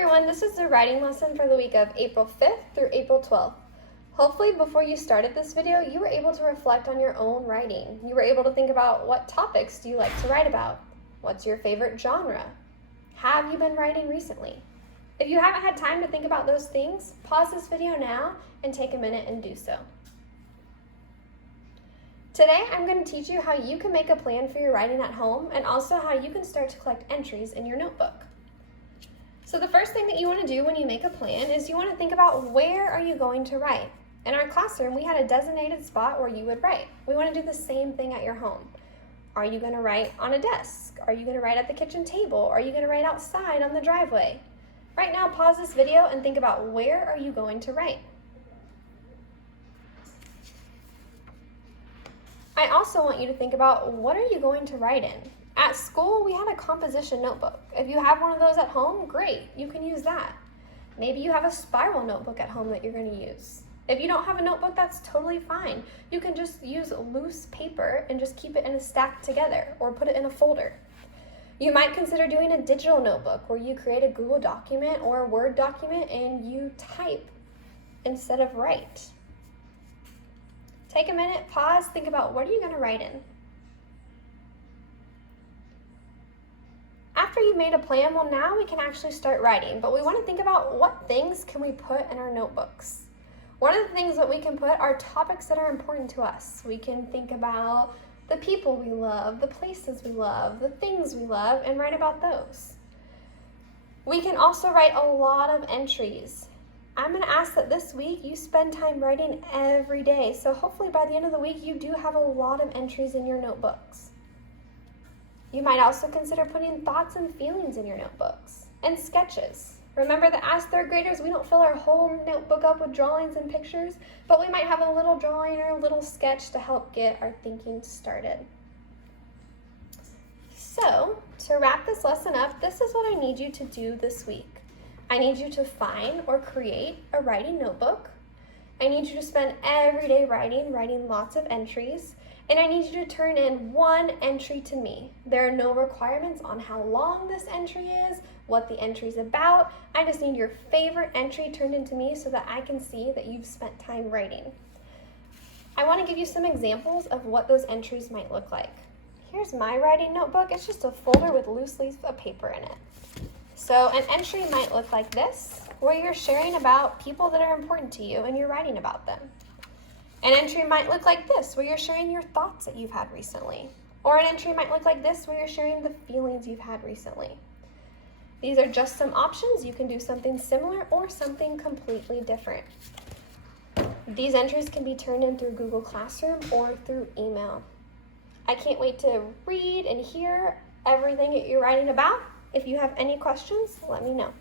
everyone, this is the writing lesson for the week of April 5th through April 12th. Hopefully before you started this video, you were able to reflect on your own writing. You were able to think about what topics do you like to write about? What's your favorite genre? Have you been writing recently? If you haven't had time to think about those things, pause this video now and take a minute and do so. Today, I'm going to teach you how you can make a plan for your writing at home and also how you can start to collect entries in your notebook. So the first thing that you want to do when you make a plan is you want to think about where are you going to write. In our classroom, we had a designated spot where you would write. We want to do the same thing at your home. Are you going to write on a desk? Are you going to write at the kitchen table? Are you going to write outside on the driveway? Right now, pause this video and think about where are you going to write. I also want you to think about what are you going to write in. At school, we had a composition notebook. If you have one of those at home, great, you can use that. Maybe you have a spiral notebook at home that you're going to use. If you don't have a notebook, that's totally fine. You can just use loose paper and just keep it in a stack together or put it in a folder. You might consider doing a digital notebook where you create a Google document or a Word document and you type instead of write. Take a minute, pause, think about what are you going to write in. After you've made a plan, well, now we can actually start writing, but we want to think about what things can we put in our notebooks. One of the things that we can put are topics that are important to us. We can think about the people we love, the places we love, the things we love, and write about those. We can also write a lot of entries. I'm going to ask that this week you spend time writing every day, so hopefully by the end of the week you do have a lot of entries in your notebooks. You might also consider putting thoughts and feelings in your notebooks and sketches. Remember that as third graders, we don't fill our whole notebook up with drawings and pictures, but we might have a little drawing or a little sketch to help get our thinking started. So, to wrap this lesson up, this is what I need you to do this week. I need you to find or create a writing notebook. I need you to spend every day writing lots of entries. And I need you to turn in one entry to me. There are no requirements on how long this entry is, what the entry is about. I just need your favorite entry turned into me so that I can see that you've spent time writing. I want to give you some examples of what those entries might look like. Here's my writing notebook. It's just a folder with loose leaves of paper in it. So an entry might look like this, where you're sharing about people that are important to you and you're writing about them. An entry might look like this, where you're sharing your thoughts that you've had recently. Or an entry might look like this, where you're sharing the feelings you've had recently. These are just some options. You can do something similar or something completely different. These entries can be turned in through Google Classroom or through email. I can't wait to read and hear everything that you're writing about. If you have any questions, let me know.